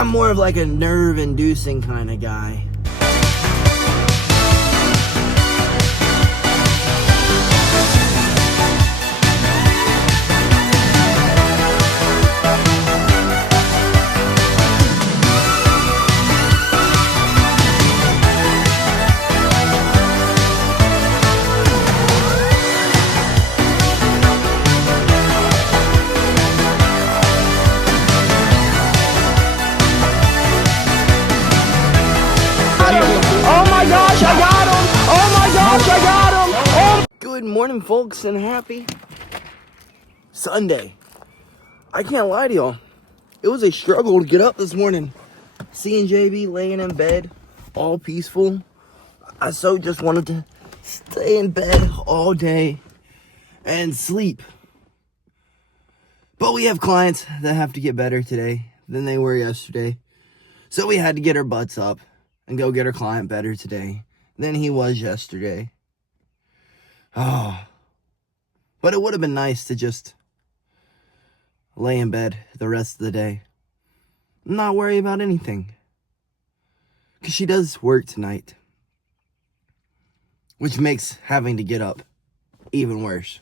I'm more of like a nerve-inducing kind of guy. Good morning, folks, and happy Sunday. I can't lie to y'all. It was a struggle to get up this morning. Seeing JB laying in bed, all peaceful. I so just wanted to stay in bed all day and sleep. But we have clients that have to get better today than they were yesterday. So we had to get our butts up and go get our client better today than he was yesterday. Oh, but it would have been nice to just lay in bed the rest of the day, not worry about anything, because she does work tonight, which makes having to get up even worse.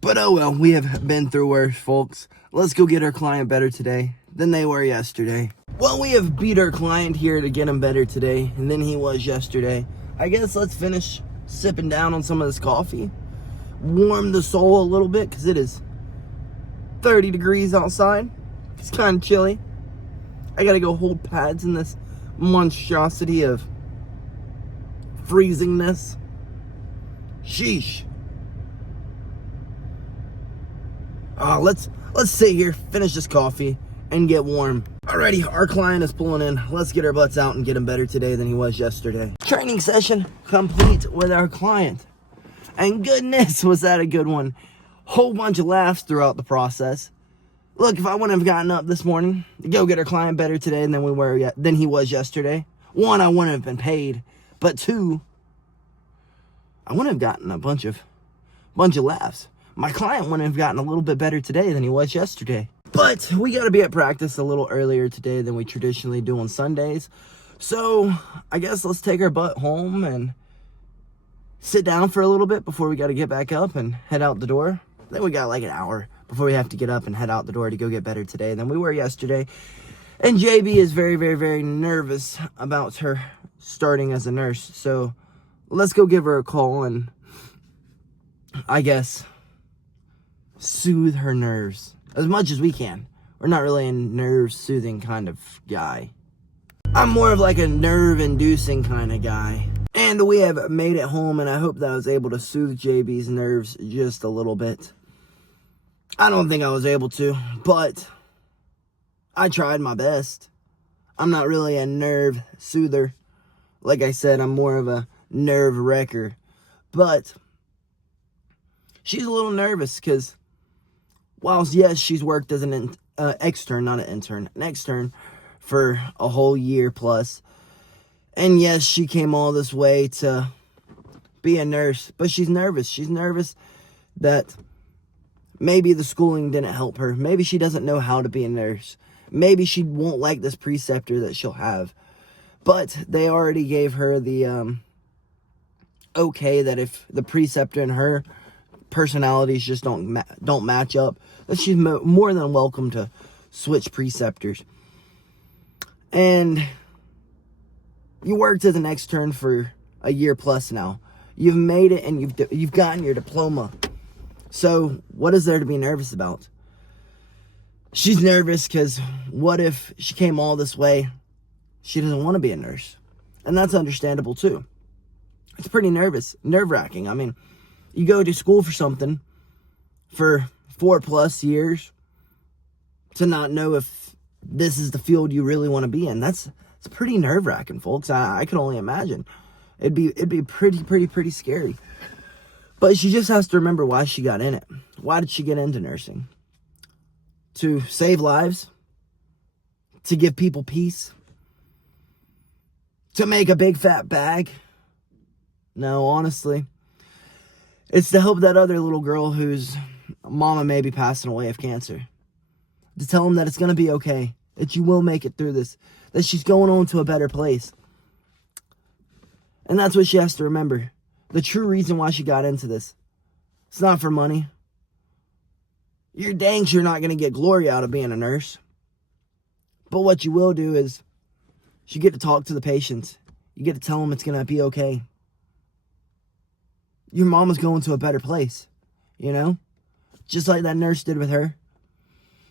But oh well, we have been through worse, folks. Let's go get our client better today than they were yesterday. Well, we have beat our client here to get him better today than he was yesterday. I guess let's finish sipping down on some of this coffee, warm the soul a little bit, because it is 30 degrees outside. It's kind of chilly. I gotta go hold pads in this monstrosity of freezingness. Sheesh. Let's sit here, finish this coffee, and get warm. Alrighty, our client is pulling in. Let's get our butts out and get him better today than he was yesterday. Training session complete with our client. And goodness, was that a good one. Whole bunch of laughs throughout the process. Look, if I wouldn't have gotten up this morning to go get our client better today than he was yesterday, one, I wouldn't have been paid. But two, I wouldn't have gotten a bunch of laughs. My client wouldn't have gotten a little bit better today than he was yesterday. But we got to be at practice a little earlier today than we traditionally do on Sundays. So I guess let's take our butt home and sit down for a little bit before we got to get back up and head out the door. Then we got like an hour before we have to get up and head out the door to go get better today than we were yesterday. And JB is very, very, very nervous about her starting as a nurse. So let's go give her a call and, I guess, soothe her nerves as much as we can. We're not really a nerve-soothing kind of guy. I'm more of like a nerve-inducing kind of guy. And we have made it home, and I hope that I was able to soothe JB's nerves just a little bit. I don't think I was able to, but I tried my best. I'm not really a nerve soother. Like I said, I'm more of a nerve wrecker. But she's a little nervous because whilst, yes, she's worked as an extern, not an intern, an extern for a whole year plus. And yes, she came all this way to be a nurse, but she's nervous. She's nervous that maybe the schooling didn't help her. Maybe she doesn't know how to be a nurse. Maybe she won't like this preceptor that she'll have. But they already gave her the okay that if the preceptor and her personalities just don't match up, that she's more than welcome to switch preceptors. And you worked as an extern for a year plus now. You've made it, and you've gotten your diploma. So what is there to be nervous about? She's nervous because what if she came all this way? She doesn't want to be a nurse, and that's understandable too. It's pretty nerve-wracking. I mean, you go to school for something for 4+ years to not know if this is the field you really want to be in. It's pretty nerve-wracking, folks. I can only imagine. It'd be pretty scary. But she just has to remember why she got in it. Why did she get into nursing? To save lives? To give people peace? To make a big fat bag? No, honestly. It's to help that other little girl whose mama may be passing away of cancer. To tell them that it's going to be okay. that you will make it through this, that she's going on to a better place. And that's what she has to remember. The true reason why she got into this. It's not for money. You're dang sure not going to get glory out of being a nurse. But what you will do is you get to talk to the patients. You get to tell them it's going to be okay. Your mama's going to a better place, you know? Just like that nurse did with her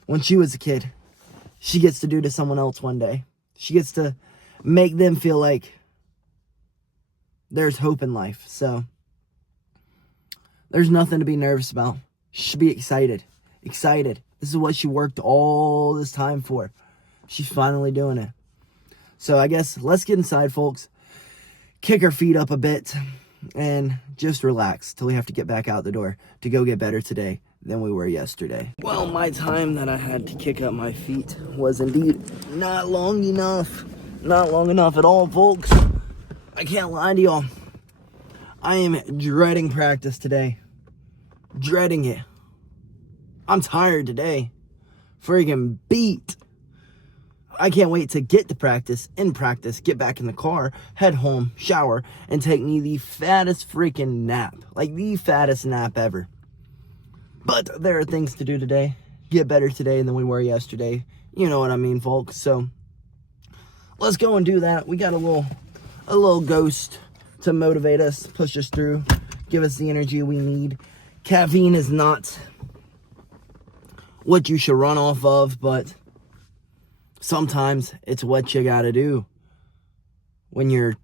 when she was a kid. She gets to do to someone else one day. She gets to make them feel like there's hope in life. So there's nothing to be nervous about. She should be excited. Excited. This is what she worked all this time for. She's finally doing it. So I guess let's get inside, folks. Kick her feet up a bit and just relax till we have to get back out the door to go get better today than we were yesterday. Well, my time that I had to kick up my feet was indeed not long enough. Not long enough at all, folks. I can't lie to y'all. I am dreading practice today. Dreading it. I'm tired today. Friggin' beat. I can't wait to get to practice, get back in the car, head home, shower, and take me the fattest freaking nap. Like the fattest nap ever. But there are things to do today. Get better today than we were yesterday. You know what I mean, folks. So let's go and do that. We got a little ghost to motivate us, push us through, give us the energy we need. Caffeine is not what you should run off of, but sometimes it's what you gotta do when you're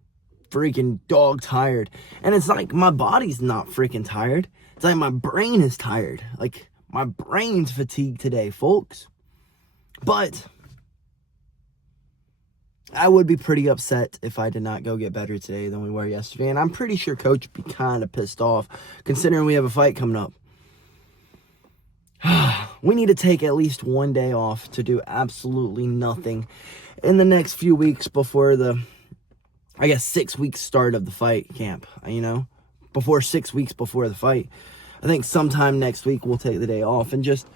freaking dog tired. And it's like my body's not freaking tired. It's like my brain is tired. Like my brain's fatigued today, folks. But I would be pretty upset if I did not go get better today than we were yesterday. And I'm pretty sure Coach would be kind of pissed off considering we have a fight coming up. We need to take at least one day off to do absolutely nothing in the next few weeks before the, 6 weeks start of the fight camp, you know? Before 6 weeks before the fight. I think sometime next week we'll take the day off and just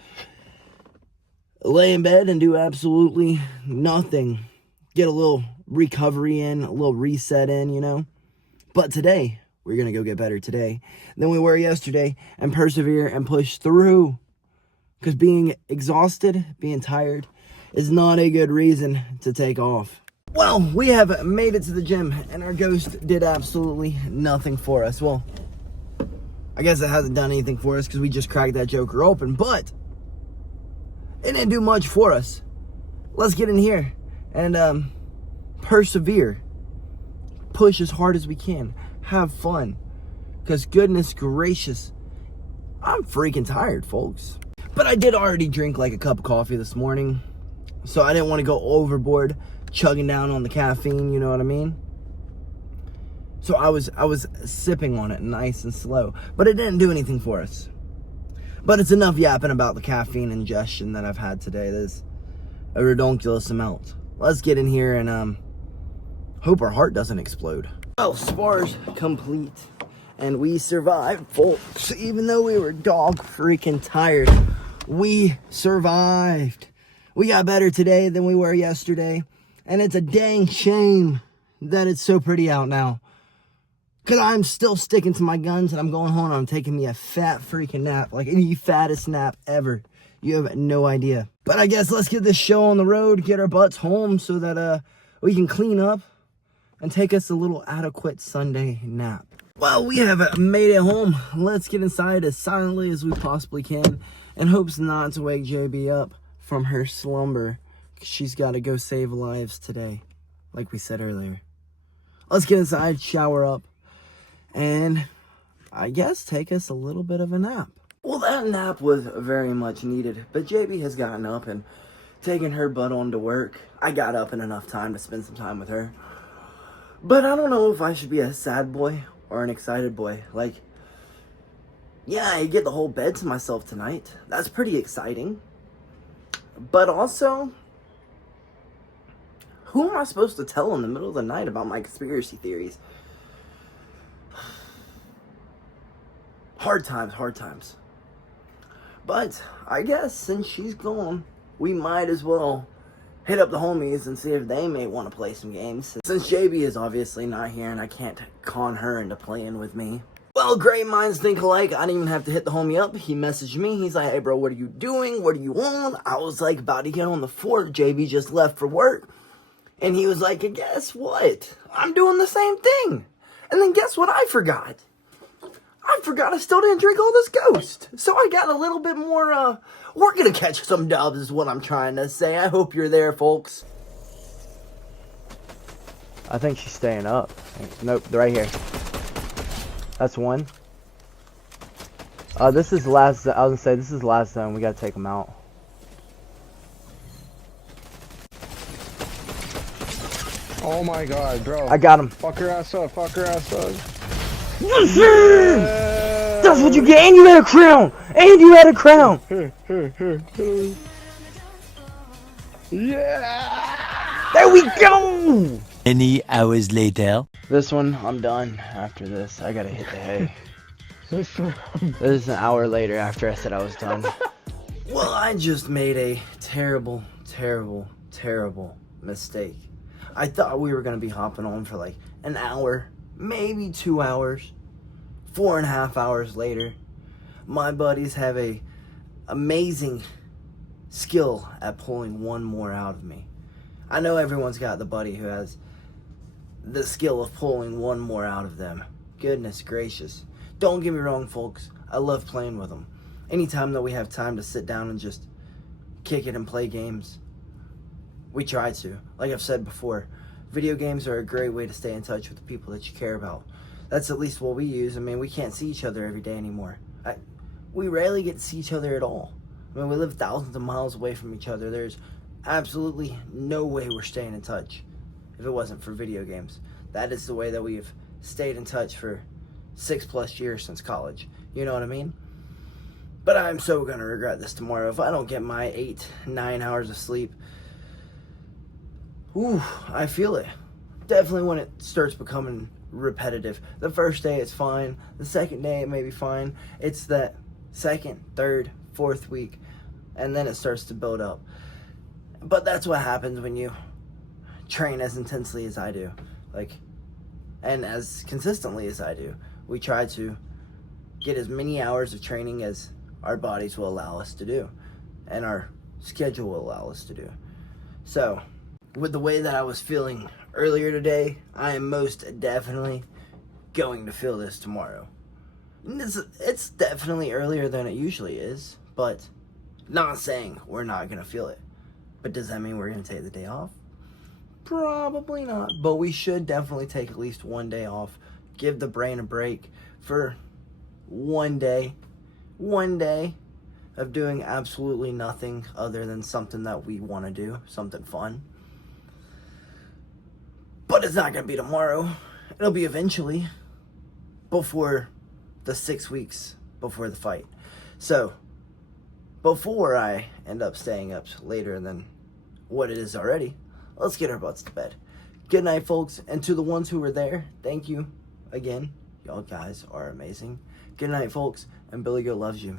lay in bed and do absolutely nothing. Get a little recovery in, a little reset in, you know? But today, we're going to go get better today than we were yesterday and persevere and push through. Because being exhausted, being tired, is not a good reason to take off. Well, we have made it to the gym, and our ghost did absolutely nothing for us. Well, I guess it hasn't done anything for us because we just cracked that joker open, but it didn't do much for us. Let's get in here and persevere. Push as hard as we can. Have fun. Because goodness gracious, I'm freaking tired, folks. But I did already drink like a cup of coffee this morning, so I didn't want to go overboard chugging down on the caffeine, you know what I mean? So I was sipping on it nice and slow, but it didn't do anything for us. But it's enough yapping about the caffeine ingestion that I've had today. There's a redonkulous amount. Let's get in here and hope our heart doesn't explode. Well, spars complete, and we survived, folks. Even though we were dog freaking tired, we survived. We got better today than we were yesterday, and it's a dang shame that it's so pretty out now. Because I'm still sticking to my guns, and I'm going home and I'm taking me a fat freaking nap. Like the fattest nap ever. You have no idea. But I guess let's get this show on the road, get our butts home so that we can clean up and take us a little adequate Sunday nap. Well, we have made it home. Let's get inside as silently as we possibly can in hopes not to wake JB up from her slumber. She's got to go save lives today, like we said earlier. Let's get inside, shower up, and I guess take us a little bit of a nap. Well, that nap was very much needed, but JB has gotten up and taken her butt on to work. I got up in enough time to spend some time with her. But I don't know if I should be a sad boy or an excited boy. Like, yeah, I get the whole bed to myself tonight. That's pretty exciting. But also, who am I supposed to tell in the middle of the night about my conspiracy theories? Hard times, hard times. But I guess since she's gone, we might as well hit up the homies and see if they may want to play some games. Since JB is obviously not here and I can't con her into playing with me. Well, great minds think alike. I didn't even have to hit the homie up. He messaged me. He's like, hey, bro, what are you doing? What are you on? I was like, about to get on the fort. JB just left for work. And he was like, guess what? I'm doing the same thing. And then guess what I forgot? I forgot I still didn't drink all this Ghost. So I got a little bit more, we're going to catch some dubs is what I'm trying to say. I hope you're there, folks. I think she's staying up. Nope, they're right here. That's one. This is last. I was gonna say this is last zone. We gotta take them out. Oh my god, bro! I got him. Fuck her ass up! Fuck her ass up! Yes, sir! That's what you get. And you had a crown. And you had a crown. Yeah! There we go. Many hours later. This one, I'm done. After this, I gotta hit the hay. This is an hour later after I said I was done. Well, I just made a terrible, terrible, terrible mistake. I thought we were gonna be hopping on for like an hour, maybe 2 hours. 4.5 hours later, my buddies have a amazing skill at pulling one more out of me. I know everyone's got the buddy who has the skill of pulling one more out of them. Goodness gracious. Don't get me wrong, folks. I love playing with them. Anytime that we have time to sit down and just kick it and play games, we try to. Like I've said before, video games are a great way to stay in touch with the people that you care about. That's at least what we use. I mean, we can't see each other every day anymore. We rarely get to see each other at all. I mean, we live thousands of miles away from each other. There's absolutely no way we're staying in touch if it wasn't for video games. That is the way that we've stayed in touch for 6+ years since college. You know what I mean? But I'm so gonna regret this tomorrow if I don't get my 8-9 hours of sleep. Ooh, I feel it. Definitely when it starts becoming repetitive. The first day it's fine. The second day it may be fine. It's that second, third, fourth week, and then it starts to build up. But that's what happens when you train as intensely as I do, and as consistently as I do. We try to get as many hours of training as our bodies will allow us to do, and our schedule will allow us to do. So, with the way that I was feeling earlier today, I am most definitely going to feel this tomorrow. It's definitely earlier than it usually is, but not saying we're not going to feel it. But does that mean we're going to take the day off? Probably not, but we should definitely take at least one day off. Give the brain a break for one day of doing absolutely nothing other than something that we want to do, something fun. But it's not going to be tomorrow. It'll be eventually, before the 6 weeks before the fight. So, before I end up staying up later than what it is already, let's get our butts to bed. Good night, folks. And to the ones who were there, thank you again. Y'all guys are amazing. Good night, folks. And BillyGoat loves you.